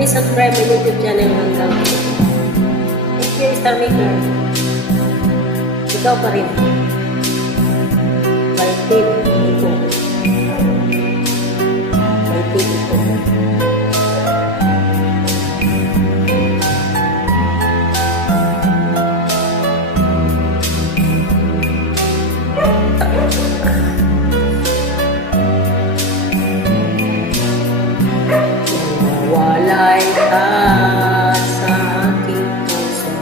Please subscribe my YouTube channel hanggang. Thank you, Star Maker. Ikaw pa rin. May tip ito. May tip ito. Walay ka sa aking puso,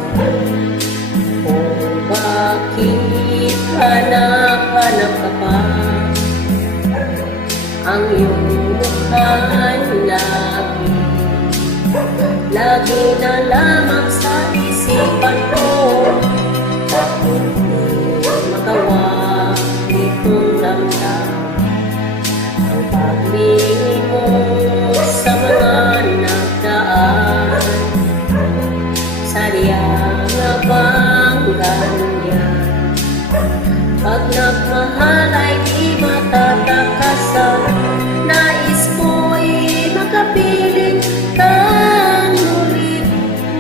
kung bakit hanap-hanap ka pa, ang iyong mukhaan lagi na lamang sa isipan ko. Bakit di magawa itong damdam ang paglingi mo sa mga nagdaan? Sadya nga bang ganyan? Pag nagmahal ay di matatakasan, nais ko'y makapiling kang muli,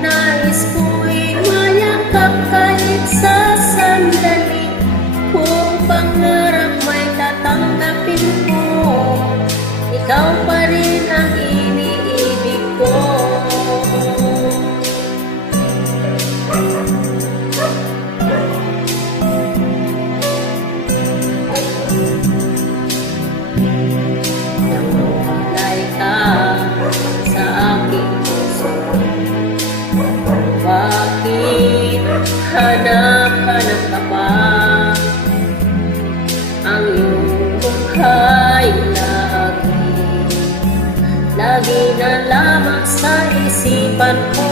nais ko'y mayakap kahit sa sandali. Kung pangarap may tatanggapin ko, ikaw pa rin ang iniibig ko. Nawalay ka sa aking puso, bakit hanap-hanap ka pa, ang iyong mukha'y lagi na lamang sa isipan ko.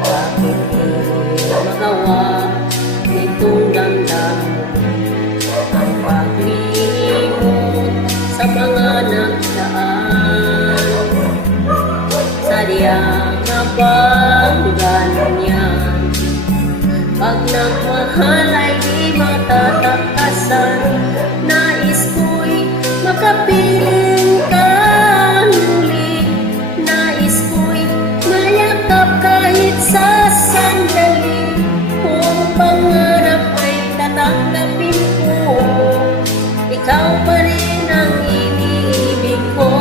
Bakit di magawa nitong damdamin ang paglimot sa mga nagdaan? Sadya nga bang ganyan? Pag nagmahal ay di matatakasan, nais ko'y makapiling ka muli, nais ko'y mayakap kahit sa sandali. Kung pangarap ay tatanggapin ko, ikaw pa rin ang iniibig ko.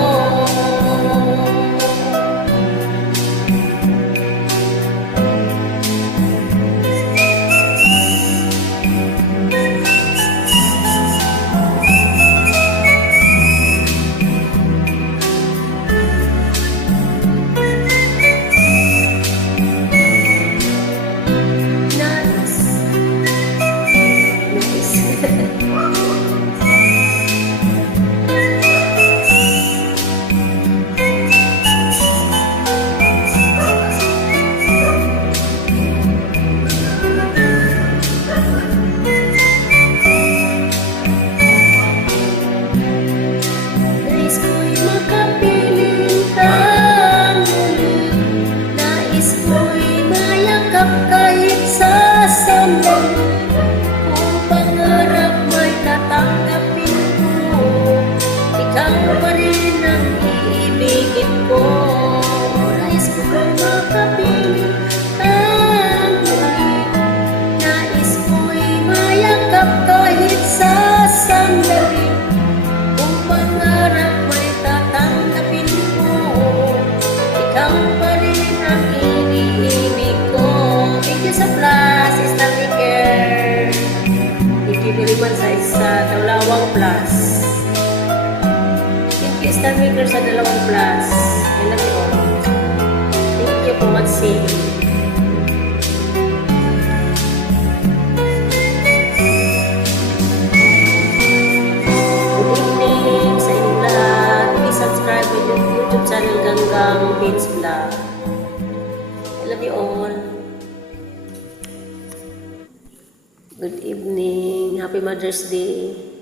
Kahit sa sandali, kung pangarap may tatanggapin ko, ikaw pa rin ang iibigin ko. Nais ko'y makapiling ang muli, nais ko'y mayakap kahit sa sandali. Kung pangarap may tatanggapin ko, ikaw pa rin ang iniibig ko. Thank you sa plus, Star Maker. Thank you very much sa dalawang plus. Thank you, Star Maker, sa dalawang plus. I love you all. Thank you for watching. Good evening sa inyong lahat. Please subscribe to yung YouTube channel Ganggang Pins Vlog. I love you all. Good evening. Happy Mother's Day.